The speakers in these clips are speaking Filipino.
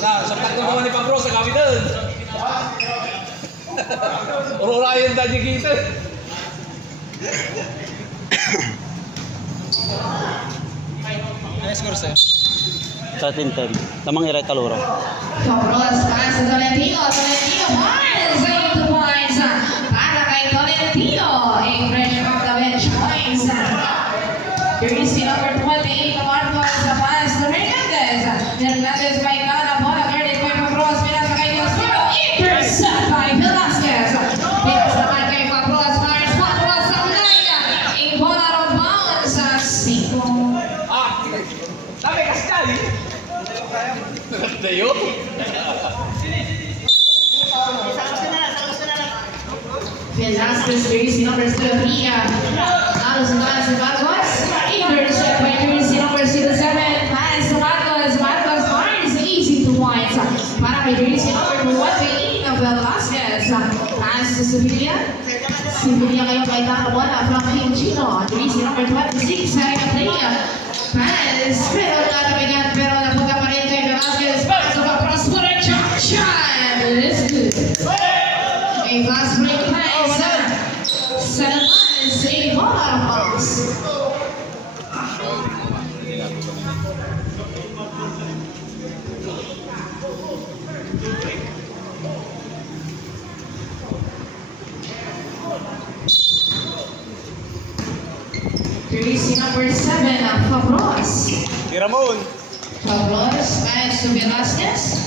Nah, saktan ko naman ni Pang Bro sa kapitan. Oro-Ryan tadi gitu. Ano siguro sa'yo? 13-10. Lamang iray kalura. Pablos para sa Tolentino. Tolentino points. 8 points. Para kay Tolentino. A fresh from the bench points. Jersey number 28 na Marcos sa pass to Hernandez. Hernandez by Gana. Bola guarded by Pablos. Pinasa kay Castillo. Intercept by Velasquez. Pinasa naman kay Pablos. Pablos sa Laya. A bola out of bounds sa 5. Sabi kasi dali. Tayo. Velasquez, jersey number 3. Carlos Marcos. Intercept by jersey number 7. Pass to Marcos. Marcos Barnes. Easy 2 points. Para kay jersey number 1 ng Velasquez. Pass to Sevilla. Sevilla ngayon kay Bola from Team Chino. Jersey number 26. Sa play. Pass. Pero nalabigyan. Pero napunta pa rin kay Velasquez. Pass to Prospero. Shot. It's good. A fast break pass. Sa naman. A ball out of bounds. Jersey number 7, Pablos. Tira mo. Pablos, pass to Velasquez.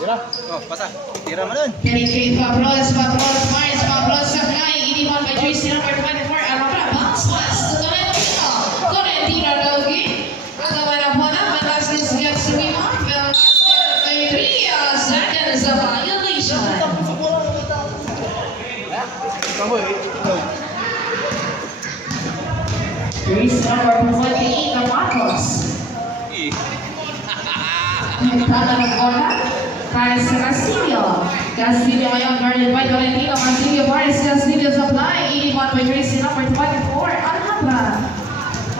Tira. Oh, pasa. Tira mo nun. Kay Pablos, Mars, Pablos sa fly. Iniwan by jersey number 24, Alabra. Bounce pass to Tolentino. Tolentino Logi. Agawa na po na. Velasquez gets to rebound. Velasquez ay 3 seconds of violation. Jersey number 28, Marcos. Nagtala ng bola para sa Castillo. Castillo ngayon guarded by Tolentino. Castillo Paris. Castillo supply. 81 by jersey number 24, Alhambra.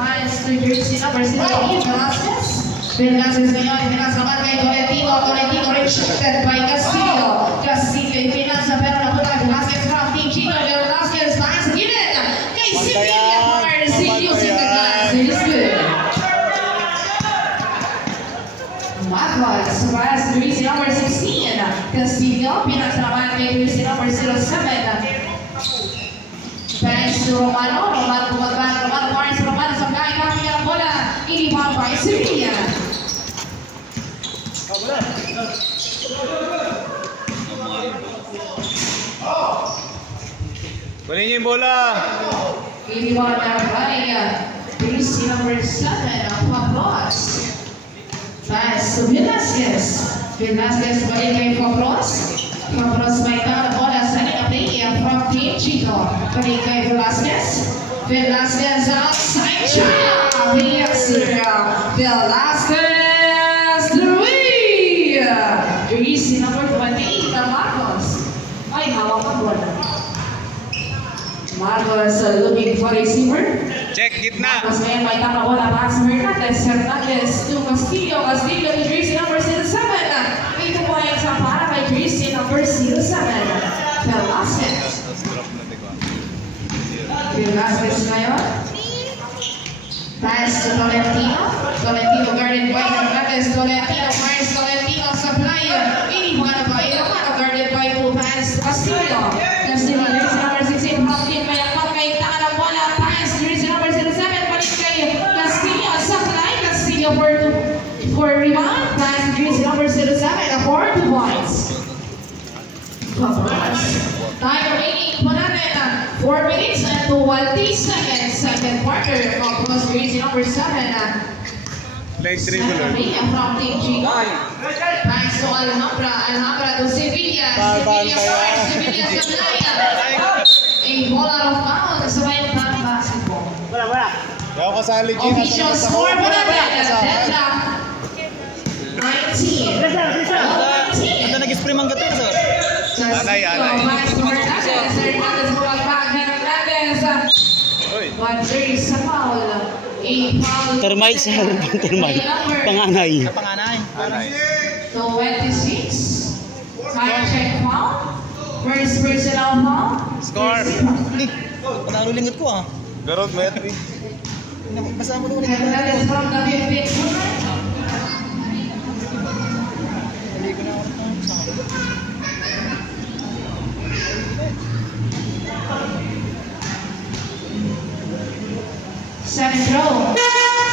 Pass to jersey number 78, Velasquez. Velasquez ngayon. Pinasa naman kay Tolentino. Tolentino rejected by Castillo. Castillo ipinasa pero napunta Velasquez from Team Chino. Velasquez pass again. Kay Sevilla Paris. Using the glass. It is good. Marcos, pass to jersey number 16. Castillo, pinasa naman kay jersey number 07. Pass to Romano. Romano tumatban. Romano Paris. Romano sa kaya. Kapit ng bola. Inipan by Sevilla. Kunin niyo yung bola. Inipan by jersey number 7. Pablos. Pass to Velasquez. Velasquez balik kay Pablos. Pablos may tala bola sa play from Team Chico. Balik kay Velasquez. Velasquez outside shot. Yes, Velasquez 3. Jersey number 28, Marcos. Ay, hawak ang bola. Marcos looking for a receiver. Check, gitna. Marcos ngayon may tama bola. Pass Hernandez. Hernandez to Castillo. Castillo to jersey number 07. 8 points para kay jersey number 07. Velasquez. Velasquez ngayon. Pass to Tolentino. Tolentino guarded by Hernandez. Tolentino Mars. Tolentino supply. Iniwan by Romano guarded by full pass. Castillo. Castillo jersey number 16. Hawking by Alcon. May taka ng bola. Pass jersey number 07. Balik kay Castillo. Supply. Castillo for rebound. Pass jersey number 07. 4 points. Time remaining po natin 4 minutes and 20 seconds. Second quarter. Pablos jersey number 7. Late regular. From Team Chico. Pass to Alhambra. Alhambra to Sevilla. Sevilla Paris. Sevilla Sablaya. A ball out of bounds. Sabay ng basketball. Kaya ko sa legit. Official score po natin. Deadlock 19. Ito nag-spray mang gato, sir. Alay. Pass to Hernandez. Hernandez bumagpag. Hernandez. One-three sa foul. A foul. Termite, sir. Termite. Panganay. Panganay. 26. High check foul. First personal foul. Score. Panalo lingot ko ah. Garot, Metri. Basta mo naman And that is from the 15th. Second throw.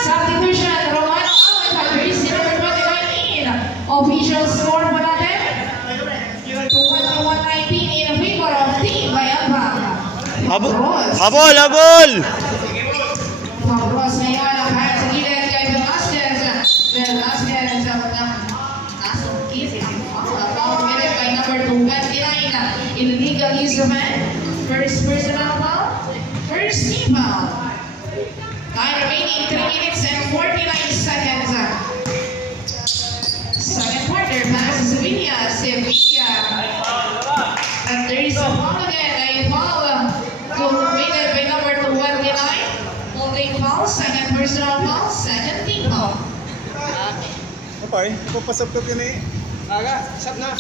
Substitution. Romano Awit Patrice, number 2019. Official score po natin. 21-19 in favor of Team Bayambang. Habol! Pabros ngayon ang kaya sa gilid kay Velasquez. Velasquez nasa kisip. Foul committed by number 29. Illegal use of man. First personal foul. First team foul. Time remaining 3 minutes and 49 seconds. Second quarter pass to Sevilla. And there is a foul again. A foul committed by number 29. Holding foul. Second personal foul. Second team foul. Kapay, papasap ka yun eh. Aga, sab na.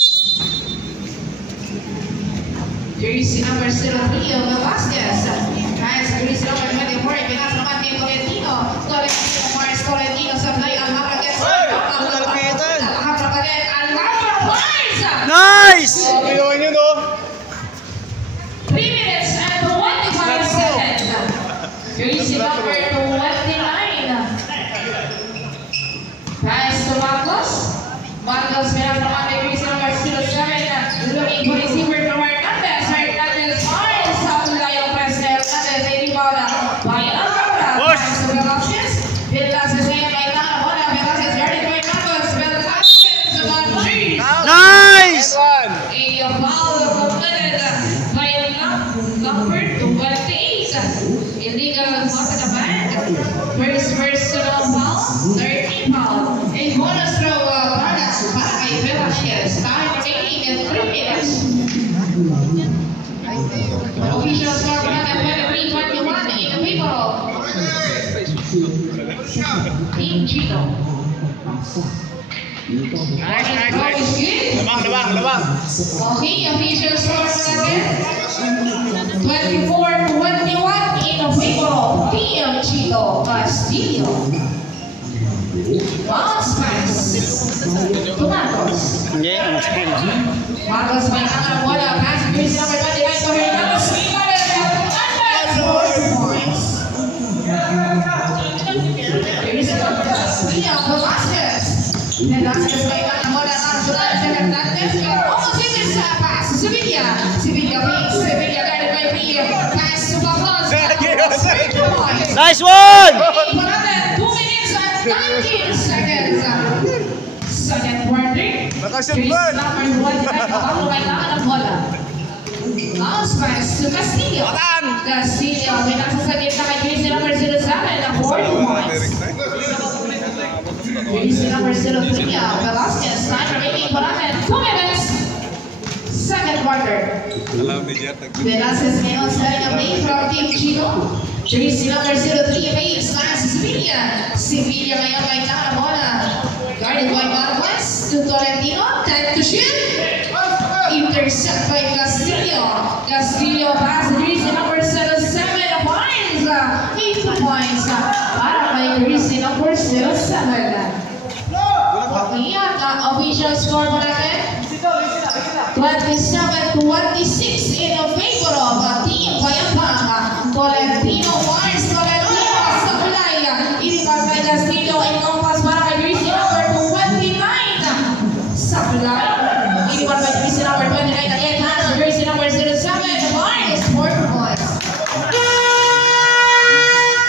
Jersey number 03, Velasquez. Pass jersey number 24, Pinas naman kay Tolentino. Mars Tolentino sablay ang harap against Nalapitan. harap against Alvaro Mars. Nice! Ginawa niyo no? 3 minutes and 25 seconds. Jersey number 29. Pass to Marcos. Marcos Pinas naman kay jersey number 07. Looking for receiver from Hernandez. Hernandez Mars. Sablay ang press na Hernandez. Ay rebound by Alvaro. Pass to Velasquez. Velasquez ngayon ay bola. Velasquez guarded by Marcos. Velasquez sa Mars. Nice! A foul committed by number 28. Illegal foul at the back. First personal foul. 13 foul. A bonus throw para kay Velasquez. Time remaining in 3 minutes. Official score for natin 23-21 in the favor of Team Chino. Nice. Is good. Labang. Okay, official score for natin 24-21 in the favor of Team Chino Castillo. Bounce pass to Marcos. Okay, ang screen. Marcos may kakang bola. Pass to jersey number 25 to Hernandez. Hernandez 4 points. Jersey number 3 Velasquez. Velasquez may kakang bola. Nakasunod sa Hernandez. Almost in this pass to Sevilla. Sevilla wings. Sevilla guarded by P. Pass to Marcos. 3 points. Nice one! 2 minutes and 19 seconds. Second quarter. Nakashoot Jersey ba? number 1 bago kailangan ng bola. Bounce pass to Castillo. Castillo, may nasa sa gitna kay jersey number 07 na 40 points. Jersey number 03, Velasquez. Time remaining for natin 2 minutes. Second quarter. Alam ni Jet. Velasquez ngayon starting a play from Team Chino. Jersey number 03, face pass to Sevilla. Sevilla ngayon may kailangan ng bola. Guarded by Marquez to Tolentino. Time to shoot. Intercept by Castillo. Castillo pass jersey number 07 points. 8 points para kay jersey number 07. Okay, at official score mo natin 27-26